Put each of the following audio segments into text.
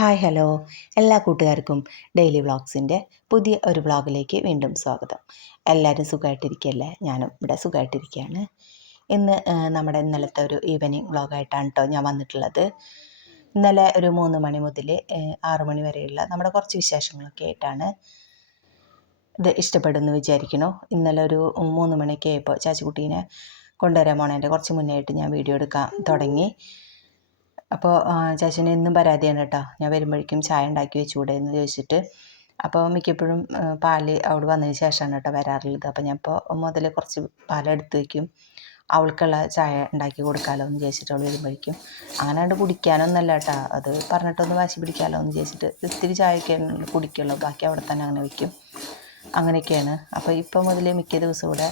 Hi hello. എല്ലാ കൂട്ടുകാർക്കും daily വ്ളോഗ്സിന്റെ പുതിയ ഒരു വ്ളോഗിലേക്ക് വീണ്ടും സ്വാഗതം. എല്ലാവരും സുഖമായിട്ടിരിക്കുകയല്ലേ ഞാനും ഇവിടെ സുഖമായിട്ടിരിക്കുകയാണ് ഇന്ന് നമ്മുടെ ഇന്നലത്തെ ഒരു ഈവനിങ് വ്ളോഗായിട്ടാണ് കേട്ടോ ഞാൻ വന്നിട്ടുള്ളത്. ഇന്നലെ ഒരു മൂന്ന് മണി മുതൽ ആറു മണി വരെയുള്ള നമ്മുടെ കുറച്ച് വിശേഷങ്ങളൊക്കെ ആയിട്ടാണ് ഇത് ഇഷ്ടപ്പെടുന്നു വിചാരിക്കണു ഇന്നലെ ഒരു മൂന്ന് മണിയൊക്കെ ആയപ്പോൾ ചാച്ചിക്കുട്ടീനെ കൊണ്ടുവരാൻ പോണേന്റെ കുറച്ച് മുന്നേ ആയിട്ട് ഞാൻ വീഡിയോ എടുക്കാൻ തുടങ്ങി. അപ്പോൾ ചേച്ചന് എന്നും പരാതിയാണ് കേട്ടോ ഞാൻ വരുമ്പോഴേക്കും ചായ ഉണ്ടാക്കി വെച്ചുകൂടെ എന്ന് ചോദിച്ചിട്ട്. അപ്പോൾ മിക്കപ്പോഴും പാൽ അവിടെ വന്നതിന് ശേഷമാണ് കേട്ടോ വരാറുള്ളത്. അപ്പോൾ ഞാൻ ഇപ്പോൾ മുതൽ കുറച്ച് പാലെടുത്ത് വയ്ക്കും അവൾക്കുള്ള ചായ ഉണ്ടാക്കി കൊടുക്കാമല്ലോ എന്ന് ചോദിച്ചിട്ട് അവൾ വരുമ്പോഴേക്കും. അങ്ങനെ കുടിക്കാനൊന്നല്ല കേട്ടോ അത് പറഞ്ഞിട്ടൊന്ന് വാശി പിടിക്കാമല്ലോ എന്ന് ചോദിച്ചിട്ട് ഇത്തിരി ചായയൊക്കെ കുടിക്കുള്ളൂ. ബാക്കി അവിടെ തന്നെ അങ്ങനെ വയ്ക്കും അങ്ങനെയൊക്കെയാണ്. അപ്പോൾ ഇപ്പോൾ മുതൽ മിക്ക ദിവസവും ഇവിടെ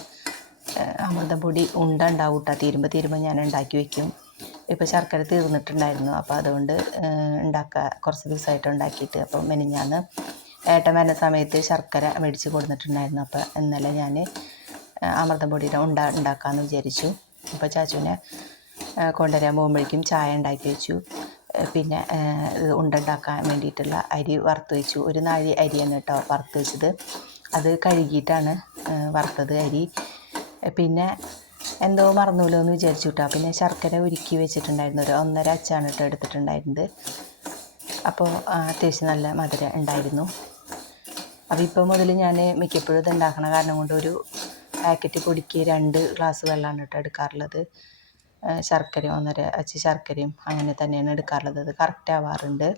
അമൃതപ്പൊടി ഉണ്ട ഉണ്ടാവും കേട്ടോ തീരുമ്പോൾ തീരുമ്പോൾ ഞാൻ ഉണ്ടാക്കി വയ്ക്കും ഇപ്പോൾ ശർക്കര തീർന്നിട്ടുണ്ടായിരുന്നു. അപ്പോൾ അതുകൊണ്ട് ഉണ്ടാക്കുക കുറച്ച് ദിവസമായിട്ട് ഉണ്ടാക്കിയിട്ട് അപ്പം മെനിഞ്ഞാന്ന് ഏട്ടൻ വരുന്ന സമയത്ത് ശർക്കര മേടിച്ച് കൊടുത്തിട്ടുണ്ടായിരുന്നു അപ്പോൾ ഇന്നലെ ഞാൻ അമൃതം പൊടിയുടെ ഉണ്ട ഉണ്ടാക്കാമെന്ന് വിചാരിച്ചു. അപ്പോൾ ചാച്ചുവിനെ കൊണ്ടുവരാൻ പോകുമ്പോഴേക്കും ചായ ഉണ്ടാക്കി വെച്ചു. പിന്നെ ഉണ്ടാക്കാൻ വേണ്ടിയിട്ടുള്ള അരി വറുത്ത് വെച്ചു. ഒരു നാഴി അരിയാണ് കേട്ടോ വറുത്ത് വെച്ചത്. അത് കഴുകിയിട്ടാണ് വറുത്തത് അരി. പിന്നെ എന്തോ മറന്നുല്ലോ എന്ന് വിചാരിച്ചു കേട്ടോ പിന്നെ ശർക്കര ഉരുക്കി വെച്ചിട്ടുണ്ടായിരുന്നു. ഒരു ഒന്നര അച്ചാണ് ഇട്ട് എടുത്തിട്ടുണ്ടായിരുന്നത്. അപ്പോൾ അത്യാവശ്യം നല്ല മധുരം ഉണ്ടായിരുന്നു. അപ്പോൾ ഇപ്പോൾ മുതൽ ഞാൻ മിക്കപ്പോഴും ഇത് ഉണ്ടാക്കണ കാരണം കൊണ്ട് ഒരു പാക്കറ്റ് പൊടിക്ക് രണ്ട് ഗ്ലാസ് വെള്ളമാണ് കേട്ടോ എടുക്കാറുള്ളത്. ശർക്കര ഒന്നര അച്ചി ശർക്കരയും അങ്ങനെ തന്നെയാണ് എടുക്കാറുള്ളത്. അത് കറക്റ്റ് ആവാറുണ്ട്.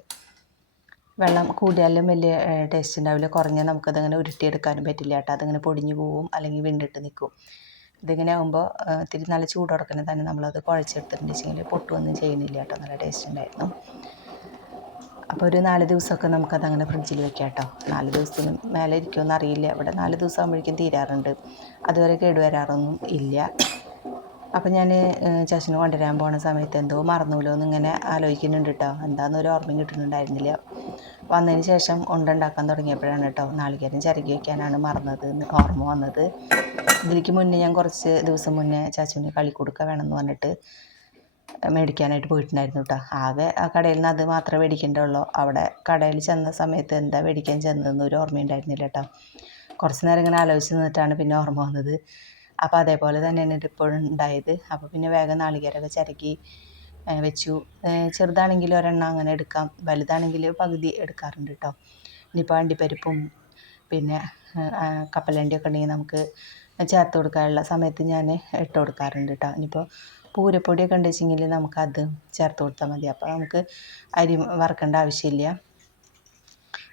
വെള്ളം കൂടിയാലും വലിയ ടേസ്റ്റ് ഉണ്ടാവില്ല. കുറഞ്ഞാൽ നമുക്കതങ്ങനെ ഉരുട്ടിയെടുക്കാനും പറ്റില്ല കേട്ടോ. അതിങ്ങനെ പൊടിഞ്ഞു പോവും അല്ലെങ്കിൽ വിണ്ടിട്ട് നിൽക്കും ഇതിങ്ങനെ ആകുമ്പോൾ ഇത്തിരി നല്ല ചൂടോടെ തന്നെ നമ്മളത് കുഴച്ചെടുത്തിട്ടുണ്ടെങ്കിൽ പൊട്ടുമൊന്നും ചെയ്യുന്നില്ല കേട്ടോ. നല്ല ടേസ്റ്റ് ഉണ്ടായിരുന്നു. അപ്പോൾ ഒരു നാല് ദിവസമൊക്കെ നമുക്കത് അങ്ങനെ ഫ്രിഡ്ജിൽ വെക്കാം കേട്ടോ. നാല് ദിവസത്തിന് മേലെ ഇരിക്കുമെന്ന് അറിയില്ല ഇവിടെ നാല് ദിവസം ആകുമ്പോഴേക്കും തീരാറുണ്ട്. അതുവരെ കേടുവരാറൊന്നും ഇല്ല. അപ്പോൾ ഞാൻ ചശന് കൊണ്ടുവരാൻ പോണ സമയത്ത് എന്തോ മറന്നുല്ലോ എന്നിങ്ങനെ ആലോചിക്കുന്നുണ്ട് കേട്ടോ. എന്താണെന്നൊരു ഓർമ്മയും കിട്ടുന്നുണ്ടായിരുന്നില്ല. വന്നതിന് ശേഷം ഉണ്ടുണ്ടാക്കാൻ തുടങ്ങിയപ്പോഴാണ് കേട്ടോ നാളികേരം ചിരകി വയ്ക്കാനാണ് മറന്നത് ഓർമ്മ വന്നത്. ഇതിലേക്ക് മുന്നേ ഞാൻ കുറച്ച് ദിവസം മുന്നേ ചാച്ചുവിന് കളി കൊടുക്കുക വേണമെന്ന് പറഞ്ഞിട്ട് മേടിക്കാനായിട്ട് പോയിട്ടുണ്ടായിരുന്നു കേട്ടോ. ആകെ ആ കടയിൽ നിന്ന് അത് മാത്രമേ മേടിക്കേണ്ടുള്ളൂ. അവിടെ കടയിൽ ചെന്ന സമയത്ത് എന്താ മേടിക്കാൻ ചെന്നതെന്ന് ഒരു ഓർമ്മയുണ്ടായിരുന്നില്ല കേട്ടോ. കുറച്ച് നേരം ഇങ്ങനെ ആലോചിച്ച് നിന്നിട്ടാണ് പിന്നെ ഓർമ്മ വന്നത്. അപ്പോൾ അതേപോലെ തന്നെയാണ് ഇപ്പോഴും ഉണ്ടായത്. അപ്പോൾ പിന്നെ വേഗം നാളികേരമൊക്കെ ചിരക്കി വെച്ചു. ചെറുതാണെങ്കിൽ ഒരെണ്ണം അങ്ങനെ എടുക്കാം. വലുതാണെങ്കിൽ പകുതി എടുക്കാറുണ്ട് കേട്ടോ ഇനിയിപ്പോൾ അണ്ടിപ്പരിപ്പും പിന്നെ കപ്പലണ്ടിയൊക്കെ ഉണ്ടെങ്കിൽ നമുക്ക് ചേർത്ത് കൊടുക്കാനുള്ള സമയത്ത് ഞാൻ ഇട്ട് കൊടുക്കാറുണ്ട് കേട്ടോ ഇനിയിപ്പോൾ പൂരപ്പൊടിയൊക്കെ ഉണ്ട് വെച്ചെങ്കിൽ നമുക്കത് ചേർത്ത് കൊടുത്താൽ മതി. അപ്പോൾ നമുക്ക് അരി വറക്കേണ്ട ആവശ്യമില്ല.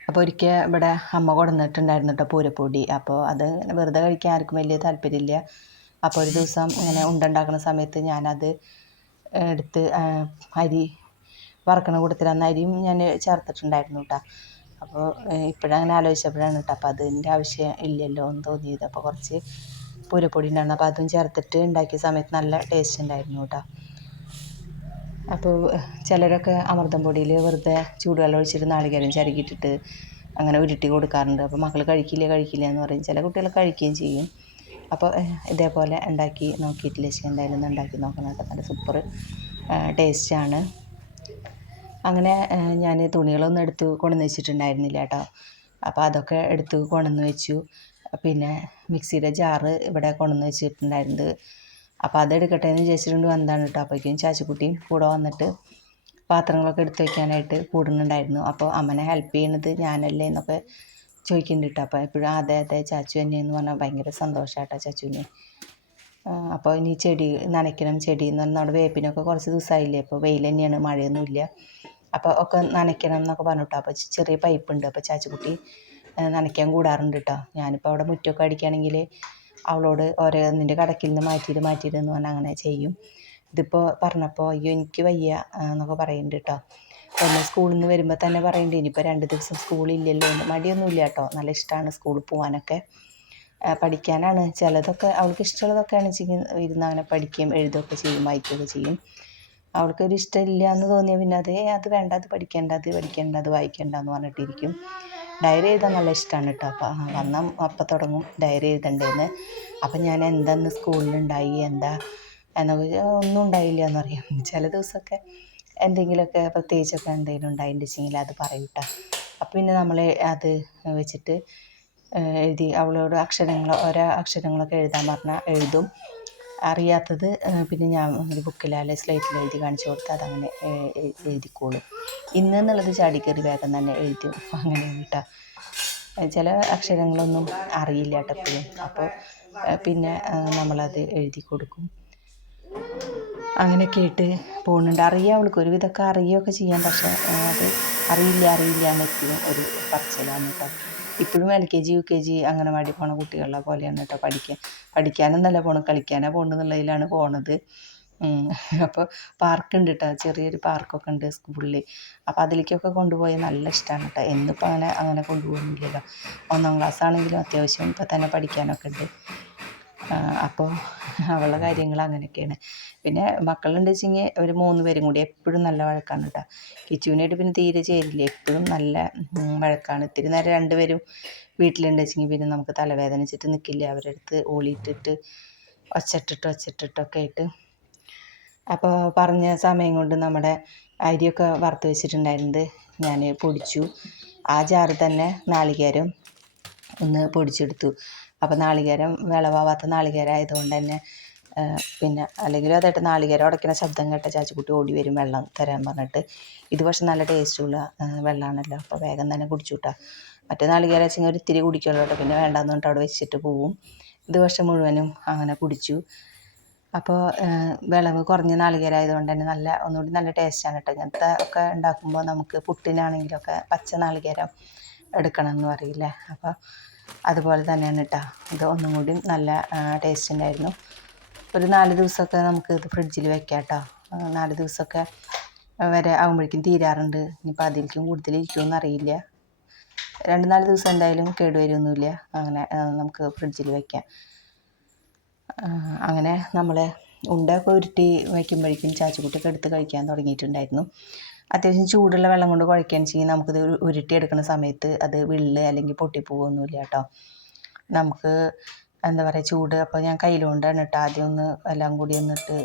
അപ്പോൾ ഒരിക്കൽ ഇവിടെ അമ്മ കൊടുന്നിട്ടുണ്ടായിരുന്നു കേട്ടോ പൂരപ്പൊടി. അപ്പോൾ അത് വെറുതെ കഴിക്കാൻ ആർക്കും വലിയ താല്പര്യമില്ല. അപ്പോൾ ഒരു ദിവസം ഇങ്ങനെ ഉണ്ടുണ്ടാക്കുന്ന സമയത്ത് ഞാനത് എടുത്ത് അരി വറക്കണ കൂട്ടത്തിൽ അന്ന് അരിയും ഞാൻ ചേർത്തിട്ടുണ്ടായിരുന്നു കേട്ടോ അപ്പോൾ ഇപ്പോഴങ്ങനെ ആലോചിച്ചപ്പോഴാണ് കേട്ടോ അപ്പോൾ അതിന്റെ ആവശ്യം ഇല്ലല്ലോ എന്ന് തോന്നിയത്. അപ്പോൾ കുറച്ച് പൂരപ്പൊടി ഉണ്ടായിരുന്നു. അപ്പോൾ അതും ചേർത്തിട്ട് ഉണ്ടാക്കിയ സമയത്ത് നല്ല ടേസ്റ്റ് ഉണ്ടായിരുന്നു കേട്ടോ അപ്പോൾ ചിലരൊക്കെ അമൃതം പൊടിയിൽ വെറുതെ ചൂടുവെള്ളം ഒഴിച്ചിട്ട് നാളികേരം ചിരകിയിട്ടിട്ട് അങ്ങനെ ഉരുട്ടി കൊടുക്കാറുണ്ട്. അപ്പോൾ മക്കൾ കഴിക്കില്ല കഴിക്കില്ല എന്ന് പറയും. ചില കുട്ടികൾ കഴിക്കുകയും ചെയ്യും. അപ്പോൾ ഇതേപോലെ ഉണ്ടാക്കി നോക്കിയിട്ടില്ല ചേച്ചി എന്തായാലും ഉണ്ടാക്കി നോക്കണം നല്ല സൂപ്പർ ടേസ്റ്റാണ് അങ്ങനെ ഞാൻ തുണികളൊന്നും എടുത്ത് കൊണ്ടുവന്ന് വെച്ചിട്ടുണ്ടായിരുന്നില്ല കേട്ടോ. അപ്പോൾ അതൊക്കെ എടുത്ത് കൊണ്ടുവന്ന് വെച്ചു. പിന്നെ മിക്സിയുടെ ജാറ് ഇവിടെ കൊണ്ടുവന്ന് വെച്ചിട്ടുണ്ടായിരുന്നത്. അപ്പോൾ അതെടുക്കട്ടെ എന്ന് വിചാരിച്ചിട്ടുണ്ട് വന്നതാണ് കേട്ടോ. അപ്പോഴേക്കും ചാച്ചിക്കുട്ടിയും കൂടെ വന്നിട്ട് പാത്രങ്ങളൊക്കെ എടുത്ത് വയ്ക്കാനായിട്ട് കൂടുന്നുണ്ടായിരുന്നു. അപ്പോൾ അമ്മനെ ഹെൽപ്പ് ചെയ്യുന്നത് ഞാനല്ലേ എന്നൊക്കെ ചോദിക്കുന്നുണ്ട് കേട്ടോ. അപ്പോൾ എപ്പോഴും അതെ അതെ ചാച്ചു തന്നെയെന്ന് പറഞ്ഞാൽ ഭയങ്കര സന്തോഷമാട്ടോ ചാച്ചുവിന്. അപ്പോൾ ഇനി ചെടി നനയ്ക്കണം ചെടി എന്ന് പറഞ്ഞാൽ നമ്മുടെ വേപ്പിനൊക്കെ കുറച്ച് ദിവസമായില്ലേ? അപ്പോൾ വെയിൽ തന്നെയാണ് മഴയൊന്നുമില്ല അപ്പോൾ ഒക്കെ നനയ്ക്കണം എന്നൊക്കെ പറഞ്ഞിട്ടോ അപ്പോൾ ചെറിയ പൈപ്പ് ഉണ്ട്. അപ്പോൾ ചാച്ചുകുട്ടി നനയ്ക്കാൻ കൂടാറുണ്ട് കേട്ടോ. ഞാനിപ്പോൾ അവിടെ മുറ്റമൊക്കെ അടിക്കുകയാണെങ്കിൽ അവളോട് ഓരോ നിന്റെ കടക്കിൽ നിന്ന് മാറ്റിയിട്ട് മാറ്റിയിട്ട് എന്ന് പറഞ്ഞാൽ അങ്ങനെ ചെയ്യും. ഇതിപ്പോൾ പറഞ്ഞപ്പോൾ അയ്യോ എനിക്ക് വയ്യ എന്നൊക്കെ പറയുന്നുണ്ട് കേട്ടോ. പിന്നെ സ്കൂളിൽ നിന്ന് വരുമ്പോൾ തന്നെ പറയണ്ടേ ഇനിയിപ്പോൾ രണ്ട് ദിവസം സ്കൂളില്ലല്ലോ എന്ന്. മടിയൊന്നുമില്ല കേട്ടോ. നല്ല ഇഷ്ടമാണ് സ്കൂളിൽ പോകാനൊക്കെ പഠിക്കാനാണ്. ചിലതൊക്കെ അവൾക്ക് ഇഷ്ടമുള്ളതൊക്കെയാണ് ചെയ്യുന്ന ഇരുന്ന് അങ്ങനെ പഠിക്കുകയും എഴുതുകയൊക്കെ ചെയ്യും വായിക്കുകയൊക്കെ ചെയ്യും. അവൾക്കൊരു ഇഷ്ടമില്ല എന്ന് തോന്നിയാൽ പിന്നെ അതേ അത് വേണ്ട അത് പഠിക്കേണ്ട അത് പഠിക്കേണ്ട അത് വായിക്കേണ്ട എന്ന് പറഞ്ഞിട്ടിരിക്കും. ഡയറി എഴുതാൻ നല്ല ഇഷ്ടമാണ് കേട്ടോ. അപ്പോൾ വന്നാൽ അപ്പം തുടങ്ങും ഡയറി എഴുതണ്ടേന്ന്. അപ്പം ഞാൻ എന്താന്ന് സ്കൂളിലുണ്ടായി എന്താ എന്നൊക്കെ ഒന്നും ഉണ്ടായില്ല എന്ന് പറയും ചില ദിവസമൊക്കെ എന്തെങ്കിലുമൊക്കെ പ്രത്യേകിച്ചൊക്കെ എന്തെങ്കിലും ഉണ്ടായിട്ടുണ്ടെങ്കിൽ അത് പറയും കേട്ടോ അപ്പം പിന്നെ നമ്മൾ അത് വെച്ചിട്ട് എഴുതി അവളോട് അക്ഷരങ്ങൾ ഓരോ അക്ഷരങ്ങളൊക്കെ എഴുതാൻ പറഞ്ഞാൽ എഴുതും. അറിയാത്തത് പിന്നെ ഞാൻ ഒരു ബുക്കിലെ അല്ലെങ്കിൽ സ്ലേറ്റിൽ എഴുതി കാണിച്ചു കൊടുത്താൽ അതങ്ങനെ എഴുതിക്കോളും. ഇന്ന് എന്നുള്ളത് ചാടിക്കറി വേഗം തന്നെ എഴുതി. അങ്ങനെ കേട്ടോ ചില അക്ഷരങ്ങളൊന്നും അറിയില്ല കേട്ടോ അപ്പോൾ പിന്നെ നമ്മളത് എഴുതി കൊടുക്കും. അങ്ങനെയൊക്കെ ആയിട്ട് പോകുന്നുണ്ട്. അറിയാം അവൾക്ക് ഒരുവിധമൊക്കെ അറിയുകയൊക്കെ ചെയ്യാം. പക്ഷേ അത് അറിയില്ല അറിയില്ല എന്നെപ്പോഴും ഒരു പറച്ചിലാണ് കേട്ടോ. ഇപ്പോഴും L K G U K G anganwadi പോണ കുട്ടികളെ പോലെയാണ് കേട്ടോ പഠിക്കാൻ. പഠിക്കാനൊന്നല്ല പോണത് കളിക്കാനാണ് പോകണമെന്നുള്ളതിലാണ് പോണത്. അപ്പോൾ പാർക്കുണ്ട് കേട്ടോ. ചെറിയൊരു പാർക്കൊക്കെ ഉണ്ട് സ്കൂളിൽ അപ്പോൾ അതിലേക്കൊക്കെ കൊണ്ടുപോയി നല്ല ഇഷ്ടമാണ് കേട്ടോ. എന്നിപ്പോൾ അങ്ങനെ അങ്ങനെ കൊണ്ടുപോകുന്നില്ലല്ലോ. ഒന്നാം ക്ലാസ് ആണെങ്കിലും അത്യാവശ്യം ഇപ്പോൾ തന്നെ പഠിക്കാനൊക്കെ ഉണ്ട്. അപ്പോൾ അവളുടെ കാര്യങ്ങൾ അങ്ങനെയൊക്കെയാണ്. പിന്നെ മക്കളുണ്ട് വെച്ചെങ്കിൽ ഒരു മൂന്ന് പേരും കൂടി എപ്പോഴും നല്ല വഴക്കാണ് കേട്ടോ കിച്ചുവിനായിട്ട് പിന്നെ തീരെ ചേരില്ല. എപ്പോഴും നല്ല വഴക്കാണ്. ഇത്തിരി നേരം രണ്ടുപേരും വീട്ടിലുണ്ട് വെച്ചെങ്കിൽ പിന്നെ നമുക്ക് തലവേദനിച്ചിട്ട് നിൽക്കില്ല അവരുടെ അടുത്ത് ഓളിയിട്ടിട്ട് ഒച്ചട്ടിട്ട് ഒച്ചട്ടിട്ടൊക്കെ ആയിട്ട്. അപ്പോൾ പറഞ്ഞ സമയം കൊണ്ട് നമ്മുടെ അരിയൊക്കെ വറുത്ത് വെച്ചിട്ടുണ്ടായിരുന്നത് ഞാൻ പൊടിച്ചു. ആ ജാറിൽ തന്നെ നാളികേരം ഒന്ന് പൊടിച്ചെടുത്തു. അപ്പോൾ നാളികേരം വിളവാവാത്ത നാളികേരം ആയതുകൊണ്ട് തന്നെ പിന്നെ അല്ലെങ്കിൽ അതായിട്ട് നാളികേരം ഉടയ്ക്കുന്ന ശബ്ദം കേട്ട ചാച്ചിക്കുട്ടി ഓടി വരും വെള്ളം തരാൻ പറഞ്ഞിട്ട്. ഇത് പക്ഷെ നല്ല ടേസ്റ്റുള്ള വെള്ളമാണല്ലോ അപ്പോൾ വേഗം തന്നെ കുടിച്ചു കിട്ടാം മറ്റേ നാളികേരം വെച്ചെങ്കിൽ ഒരു ഇത്തിരി കുടിക്കുള്ളൂ കേട്ടോ. പിന്നെ വേണ്ടാന്ന് പറഞ്ഞിട്ട് അവിടെ വെച്ചിട്ട് പോവും. ഇത് പക്ഷെ മുഴുവനും അങ്ങനെ കുടിച്ചു. അപ്പോൾ വിളവ് കുറഞ്ഞ നാളികേരമായതുകൊണ്ട് തന്നെ നല്ല ഒന്നുകൂടി നല്ല ടേസ്റ്റാണ് കേട്ടോ. ഇങ്ങനത്തെ ഒക്കെ ഉണ്ടാക്കുമ്പോൾ നമുക്ക് പുട്ടിനാണെങ്കിലൊക്കെ പച്ച നാളികേരം എടുക്കണം എന്ന് പറയില്ലേ. അപ്പോൾ അതുപോലെ തന്നെയാണ് കേട്ടോ ഇത് ഒന്നും കൂടി നല്ല ടേസ്റ്റ് ഉണ്ടായിരുന്നു. ഒരു നാല് ദിവസമൊക്കെ നമുക്ക് ഇത് ഫ്രിഡ്ജിൽ വെക്കാം കേട്ടോ നാല് ദിവസമൊക്കെ വരെ ആകുമ്പോഴേക്കും തീരാറുണ്ട്. ഇനിയിപ്പോൾ അതിലേക്കും കൂടുതൽ ഇരിക്കുമെന്ന് അറിയില്ല. രണ്ട് നാല് ദിവസം എന്തായാലും കേടുവരുമൊന്നുമില്ല അങ്ങനെ നമുക്ക് ഫ്രിഡ്ജിൽ വെക്കാം. അങ്ങനെ നമ്മൾ ഉണ്ടൊക്കെ ഉരുട്ടി വയ്ക്കുമ്പോഴേക്കും ചാച്ചുകുട്ടിയൊക്കെ എടുത്ത് കഴിക്കാൻ തുടങ്ങിയിട്ടുണ്ടായിരുന്നു. അത്യാവശ്യം ചൂടുള്ള വെള്ളം കൊണ്ട് കുഴക്കുകയാണ് വെച്ചെങ്കിൽ നമുക്കിത് ഉരുട്ടിയെടുക്കുന്ന സമയത്ത് അത് വിള്ള് അല്ലെങ്കിൽ പൊട്ടിപ്പോവുകയൊന്നുമില്ല കേട്ടോ. നമുക്ക് എന്താ പറയുക ചൂട് അപ്പോൾ ഞാൻ കയ്യിലുകൊണ്ടാണ് കേട്ടോ ആദ്യം ഒന്ന് എല്ലാം കൂടി ഒന്നിട്ട്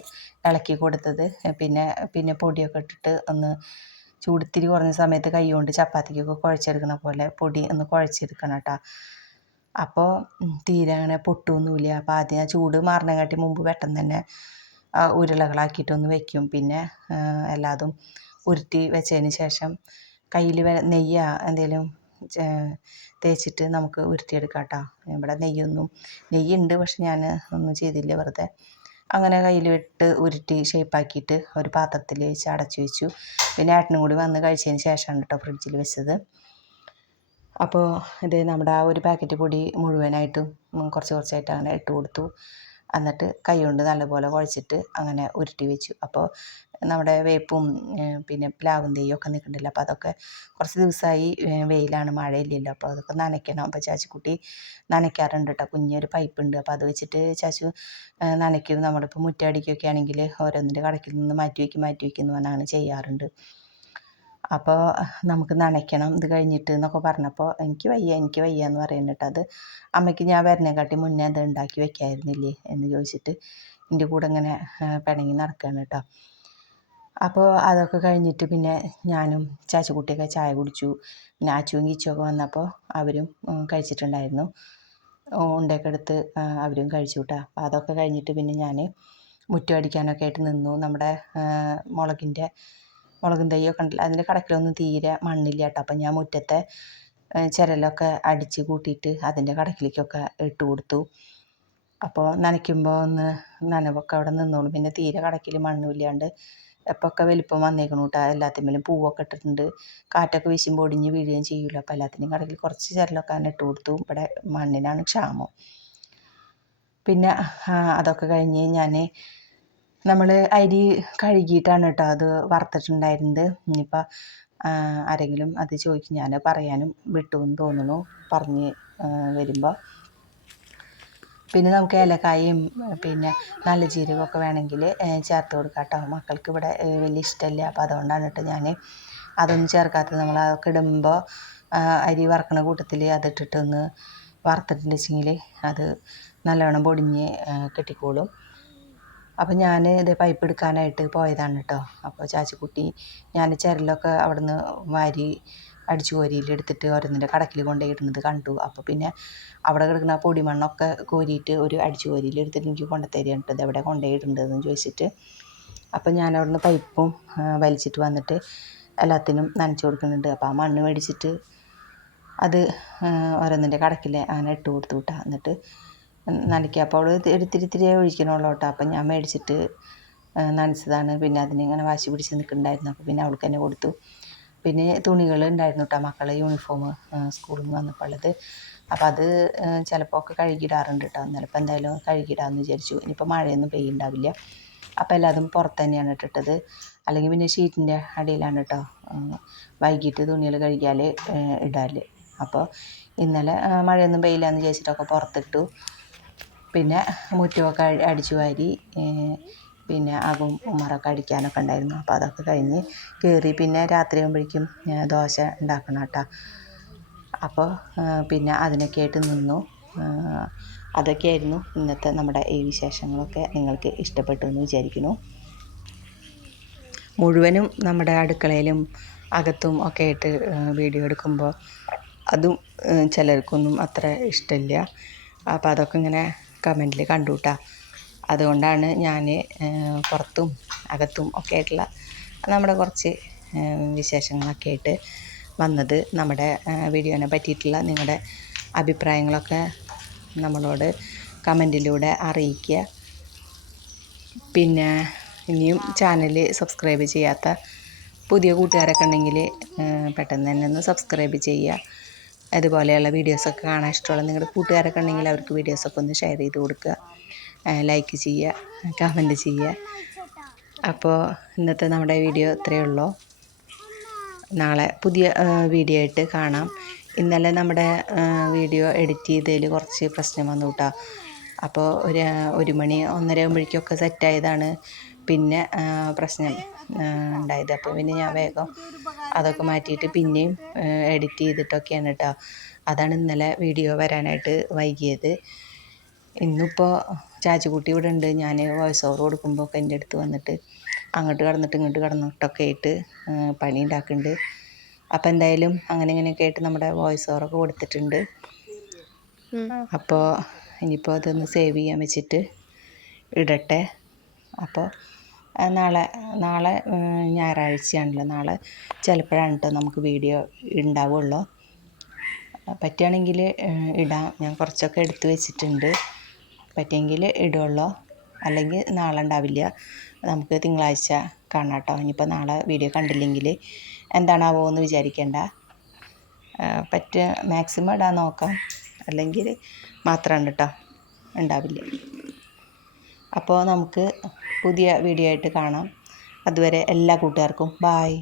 ഇളക്കി കൊടുത്തത്. പിന്നെ പിന്നെ പൊടിയൊക്കെ ഇട്ടിട്ട് ഒന്ന് ചൂടിത്തിരി കുറഞ്ഞ സമയത്ത് കൈ കൊണ്ട് ചപ്പാത്തിക്കൊക്കെ കുഴച്ചെടുക്കുന്ന പോലെ പൊടി ഒന്ന് കുഴച്ചെടുക്കണം കേട്ടോ. അപ്പോൾ തീരെ അങ്ങനെ പൊട്ടുമൊന്നുമില്ല അപ്പോൾ ആദ്യം ആ ചൂട് മാറണേക്കാട്ടി മുമ്പ് പെട്ടെന്ന് തന്നെ ഉരുളകളാക്കിയിട്ടൊന്ന് വെക്കും. പിന്നെ എല്ലാതും ഉരുട്ടി വെച്ചതിന് ശേഷം കയ്യിൽ നെയ്യോ എന്തെങ്കിലും തേച്ചിട്ട് നമുക്ക് ഉരുട്ടിയെടുക്കാം കേട്ടോ ഇവിടെ നെയ്യൊന്നും നെയ്യുണ്ട് പക്ഷെ ഞാൻ ഒന്നും ചെയ്തില്ല വെറുതെ. അങ്ങനെ കയ്യിൽ ഇട്ട് ഉരുട്ടി ഷേപ്പാക്കിയിട്ട് ഒരു പാത്രത്തിൽ വെച്ച് അടച്ചു വെച്ചു. പിന്നെ ഏട്ടനും കൂടി വന്ന് കഴിച്ചതിന് ശേഷമാണ് കേട്ടോ ഫ്രിഡ്ജിൽ വെച്ചത്. അപ്പോൾ ഇത് നമ്മുടെ ആ ഒരു പാക്കറ്റ് പൊടി മുഴുവനായിട്ടും കുറച്ച് കുറച്ചായിട്ട് അങ്ങനെ ഇട്ട് കൊടുത്തു. എന്നിട്ട് കൈ കൊണ്ട് നല്ലപോലെ കുഴച്ചിട്ട് അങ്ങനെ ഉരുട്ടി വെച്ചു. അപ്പോൾ നമ്മുടെ വേപ്പും പിന്നെ പ്ലാവും തെയ്യും ഒക്കെ നിൽക്കുന്നുണ്ടല്ലോ അപ്പോൾ അതൊക്കെ കുറച്ച് ദിവസമായി വെയിലാണ് മഴയില്ലല്ലോ. അപ്പോൾ അതൊക്കെ നനയ്ക്കണം. അപ്പോൾ ചാച്ചിക്കുട്ടി നനയ്ക്കാറുണ്ട് കേട്ടോ. കുഞ്ഞൊരു പൈപ്പ് ഉണ്ട് അപ്പോൾ അത് വെച്ചിട്ട് ചാച്ചു നനയ്ക്കും. നമ്മളിപ്പോൾ മുറ്റടിക്കൊക്കെ ആണെങ്കിൽ ഓരോന്നിന്റെ കടക്കിൽ നിന്ന് മാറ്റി വയ്ക്കും മാറ്റി വയ്ക്കും എന്ന് പറഞ്ഞാണ് ചെയ്യാറുണ്ട്. അപ്പോൾ നമുക്ക് നനയ്ക്കണം. ഇത് കഴിഞ്ഞിട്ട് എന്നൊക്കെ പറഞ്ഞപ്പോൾ എനിക്ക് വയ്യ എനിക്ക് വയ്യ എന്ന് പറയുന്നുണ്ട് അത് അമ്മയ്ക്ക് ഞാൻ വരണേക്കാട്ടി മുന്നേ അത് ഉണ്ടാക്കി വെക്കായിരുന്നില്ലേ എന്ന് ചോദിച്ചിട്ട് എന്റെ കൂടെ ഇങ്ങനെ പിണങ്ങി നടക്കുകയാണ് കേട്ടോ. അപ്പോൾ അതൊക്കെ കഴിഞ്ഞിട്ട് പിന്നെ ഞാനും ചാച്ചുകുട്ടിയൊക്കെ ചായ കുടിച്ചു. പിന്നെ ആച്ചുവും കിച്ചുമൊക്കെ വന്നപ്പോൾ അവരും കഴിച്ചിട്ടുണ്ടായിരുന്നു. ഉണ്ടയൊക്കെ എടുത്ത് അവരും കഴിച്ചു കേട്ടോ അപ്പോൾ അതൊക്കെ കഴിഞ്ഞിട്ട് പിന്നെ ഞാൻ മുറ്റം അടിക്കാനൊക്കെ ആയിട്ട് നിന്നു. നമ്മുടെ മുളകിന്റെ മുളകും തൈയൊക്കെ ഉണ്ടല്ലോ അതിന്റെ കടക്കിലൊന്നും തീരെ മണ്ണില്ല കേട്ടോ അപ്പം ഞാൻ മുറ്റത്തെ ചിരലൊക്കെ അടിച്ച് കൂട്ടിയിട്ട് അതിന്റെ കടക്കിലേക്കൊക്കെ ഇട്ട് കൊടുത്തു. അപ്പോൾ നനയ്ക്കുമ്പോൾ ഒന്ന് നനവൊക്കെ അവിടെ നിന്നോളും. പിന്നെ തീരെ കടക്കിൽ മണ്ണുമില്ലാണ്ട് എപ്പോഴൊക്കെ വലിപ്പം വന്നേക്കണ കേട്ടോ എല്ലാത്തിന്മേലും പൂവൊക്കെ ഇട്ടിട്ടുണ്ട്. കാറ്റൊക്കെ വീശുമ്പോൾ ഒടിഞ്ഞ് വീഴുകയും ചെയ്യില്ല അപ്പോൾ എല്ലാത്തിനും കടയിൽ കുറച്ച് ചിരലൊക്കെ ഇട്ട് കൊടുത്തു. ഇവിടെ മണ്ണിനാണ് ക്ഷാമം. പിന്നെ അതൊക്കെ കഴിഞ്ഞ് ഞാൻ നമ്മൾ അരി കഴുകിയിട്ടാണ് കേട്ടോ അത് വറുത്തിട്ടുണ്ടായിരുന്നത്. ഇനിയിപ്പോൾ ആരെങ്കിലും അത് ചോദിക്കും ഞാൻ പറയാനും വിട്ടു എന്ന് തോന്നുന്നു. പറഞ്ഞ് വരുമ്പോൾ പിന്നെ നമുക്ക് ഏലക്കായയും പിന്നെ നല്ല ജീരകമൊക്കെ വേണമെങ്കിൽ ചേർത്ത് കൊടുക്കാം കേട്ടോ മക്കൾക്ക് ഇവിടെ വലിയ ഇഷ്ടമില്ല. അപ്പോൾ അതുകൊണ്ടാണ് കേട്ടോ ഞാൻ അതൊന്നും ചേർക്കാത്തത്. നമ്മൾ അതൊക്കെ ഇടുമ്പോൾ അരി വറക്കണ കൂട്ടത്തിൽ അതിട്ടിട്ടൊന്ന് വെച്ചെങ്കിൽ അത് നല്ലവണ്ണം പൊടിഞ്ഞ് കെട്ടിക്കോളും. അപ്പോൾ ഞാൻ ഇത് പൈപ്പ് എടുക്കാനായിട്ട് പോയതാണ് കേട്ടോ. അപ്പോൾ ചാച്ചിക്കുട്ടി ഞാൻ ചിരലൊക്കെ അവിടുന്ന് വാരി അടിച്ചു കോരിയിലെടുത്തിട്ട് ഓരോന്നിന്റെ കടക്കിൽ കൊണ്ടുപോയി ഇടുന്നത് കണ്ടു. അപ്പോൾ പിന്നെ അവിടെ കിടക്കുന്ന പൊടി മണ്ണൊക്കെ കോരിയിട്ട് ഒരു അടിച്ചു കോരിയിലെടുത്തിട്ട് എനിക്ക് കൊണ്ടുതരികയാണ് കേട്ടോ ഇത് എവിടെ കൊണ്ടുപോയി ഇടേണ്ടതെന്ന് ചോദിച്ചിട്ട് അപ്പം ഞാൻ അവിടുന്ന് പൈപ്പും വലിച്ചിട്ട് വന്നിട്ട് എല്ലാത്തിനും നനച്ച് കൊടുക്കുന്നുണ്ട്. അപ്പോൾ ആ മണ്ണ് മേടിച്ചിട്ട് അത് ഓരോന്നിന്റെ കടക്കിൽ അങ്ങനെ ഇട്ട് കൊടുത്തു വിട്ടാ. എന്നിട്ട് നനയ്ക്കുക അപ്പോൾ അവൾ എടുത്തിരിത്തിരി ഒഴിക്കണമല്ലോ കേട്ടോ. അപ്പം ഞാൻ മേടിച്ചിട്ട് നനച്ചതാണ്. പിന്നെ അതിനിങ്ങനെ വാശി പിടിച്ച് നിൽക്കുന്നുണ്ടായിരുന്നു. അപ്പോൾ പിന്നെ അവൾക്ക് തന്നെ കൊടുത്തു. പിന്നെ തുണികൾ ഉണ്ടായിരുന്നു കേട്ടോ മക്കളെ യൂണിഫോം സ്കൂളിൽ നിന്ന് വന്നപ്പോഴത് അപ്പോൾ അത് ചിലപ്പോൾ ഒക്കെ കഴുകിയിടാറുണ്ട് കേട്ടോ ചിലപ്പോൾ എന്തായാലും കഴുകിയിടാമെന്ന് വിചാരിച്ചു. ഇനിയിപ്പോൾ മഴയൊന്നും പെയ്യുണ്ടാവില്ല. അപ്പോൾ എല്ലാതും പുറത്ത് തന്നെയാണ് ഇട്ടിട്ടത്. അല്ലെങ്കിൽ പിന്നെ ഷീറ്റിന്റെ അടിയിലാണ് കേട്ടോ വൈകിട്ട് തുണികൾ കഴുകിയാൽ ഇടാൽ അപ്പോൾ ഇന്നലെ മഴയൊന്നും പെയ്യില്ല എന്ന് വിചാരിച്ചിട്ടൊക്കെ പുറത്തിട്ടു. പിന്നെ മുറ്റമൊക്കെ അടി- അടിച്ചു വാരി പിന്നെ അകും ഉമ്മറൊക്കെ അടിക്കാനൊക്കെ ഉണ്ടായിരുന്നു. അപ്പോൾ അതൊക്കെ കഴിഞ്ഞ് കയറി പിന്നെ രാത്രി ആകുമ്പോഴേക്കും ഞാൻ ദോശ ഉണ്ടാക്കണം കേട്ടോ. അപ്പോൾ പിന്നെ അതിനൊക്കെ ആയിട്ട് നിന്നു. അതൊക്കെയായിരുന്നു ഇന്നത്തെ നമ്മുടെ ഈ വിശേഷങ്ങളൊക്കെ നിങ്ങൾക്ക് ഇഷ്ടപ്പെട്ടു എന്ന് വിചാരിക്കുന്നു. മുഴുവനും നമ്മുടെ അടുക്കളയിലും അകത്തും ഒക്കെ ആയിട്ട് വീഡിയോ എടുക്കുമ്പോൾ അതും ചിലർക്കൊന്നും അത്ര ഇഷ്ടമില്ല. അപ്പോൾ അതൊക്കെ ഇങ്ങനെ കമന്റിൽ കണ്ടുകൂട്ടാ അതുകൊണ്ടാണ് ഞാൻ പുറത്തും അകത്തും ഒക്കെ ആയിട്ടുള്ള നമ്മുടെ കുറച്ച് വിശേഷങ്ങളൊക്കെ ആയിട്ട് വന്നത്. നമ്മുടെ വീഡിയോനെ പറ്റിയിട്ടുള്ള നിങ്ങളുടെ അഭിപ്രായങ്ങളൊക്കെ നമ്മളോട് കമന്റിലൂടെ അറിയിക്കുക. പിന്നെ ഇനിയും ചാനൽ സബ്സ്ക്രൈബ് ചെയ്യാത്ത പുതിയ കൂട്ടുകാരൊക്കെ ഉണ്ടെങ്കിൽ പെട്ടെന്ന് തന്നെ ഒന്ന് സബ്സ്ക്രൈബ് ചെയ്യുക. അതുപോലെയുള്ള വീഡിയോസൊക്കെ കാണാൻ ഇഷ്ടമുള്ള നിങ്ങളുടെ കൂട്ടുകാരൊക്കെ ഉണ്ടെങ്കിൽ അവർക്ക് വീഡിയോസൊക്കെ ഒന്ന് ഷെയർ ചെയ്ത് കൊടുക്കുക. ലൈക്ക് ചെയ്യുക കമന്റ് ചെയ്യുക. അപ്പോൾ ഇന്നത്തെ നമ്മുടെ വീഡിയോ ഇത്രയേ ഉള്ളൂ. നാളെ പുതിയ വീഡിയോ ആയിട്ട് കാണാം. ഇന്നലെ നമ്മുടെ വീഡിയോ എഡിറ്റ് ചെയ്തതിൽ കുറച്ച് പ്രശ്നം വന്നു കേട്ടോ അപ്പോൾ ഒരു ഒരു മണി ഒന്നര ആകുമ്പോഴേക്കൊക്കെ സെറ്റായതാണ് പിന്നെ പ്രശ്നം ഉണ്ടായത്. അപ്പോൾ പിന്നെ ഞാൻ വേഗം അതൊക്കെ മാറ്റിയിട്ട് പിന്നെയും എഡിറ്റ് ചെയ്തിട്ടൊക്കെയാണ് കേട്ടോ അതാണ് ഇന്നലെ വീഡിയോ വരാനായിട്ട് വൈകിയത്. ഇന്നിപ്പോൾ ചാച്ചിക്കുട്ടി ഇവിടെ ഉണ്ട്. ഞാൻ വോയിസ് ഓവർ കൊടുക്കുമ്പോൾ ഒക്കെ എന്റെ അടുത്ത് വന്നിട്ട് അങ്ങോട്ട് കടന്നിട്ട് ഇങ്ങോട്ട് കടന്നിട്ടൊക്കെ ആയിട്ട് പണി ഉണ്ടാക്കുന്നുണ്ട്. അപ്പോൾ എന്തായാലും അങ്ങനെ ഇങ്ങനെയൊക്കെ ആയിട്ട് നമ്മുടെ വോയിസ് ഓവറൊക്കെ കൊടുത്തിട്ടുണ്ട്. അപ്പോൾ ഇനിയിപ്പോൾ അതൊന്ന് സേവ് ചെയ്യാൻ വെച്ചിട്ട് ഇടട്ടെ. അപ്പോൾ നാളെ നാളെ ഞായറാഴ്ചയാണല്ലോ. നാളെ ചിലപ്പോഴാണ് കേട്ടോ നമുക്ക് വീഡിയോ ഉണ്ടാവുള്ളൂ പറ്റുകയാണെങ്കിൽ ഇടാം. ഞാൻ കുറച്ചൊക്കെ എടുത്തു വെച്ചിട്ടുണ്ട്. പറ്റുമെങ്കിൽ ഇടുള്ളൂ അല്ലെങ്കിൽ നാളെ ഉണ്ടാവില്ല നമുക്ക് തിങ്കളാഴ്ച കാണാം കേട്ടോ ഇനിയിപ്പോൾ നാളെ വീഡിയോ കണ്ടില്ലെങ്കിൽ എന്താണാവോ എന്ന് വിചാരിക്കേണ്ട പറ്റ മാക്സിമം ഇടാൻ നോക്കാം. അല്ലെങ്കിൽ മാത്രമാണ് കേട്ടോ ഉണ്ടാവില്ല അപ്പോൾ നമുക്ക് പുതിയ വീഡിയോ ആയിട്ട് കാണാം. അതുവരെ എല്ലാ കൂട്ടുകാർക്കും ബായ്.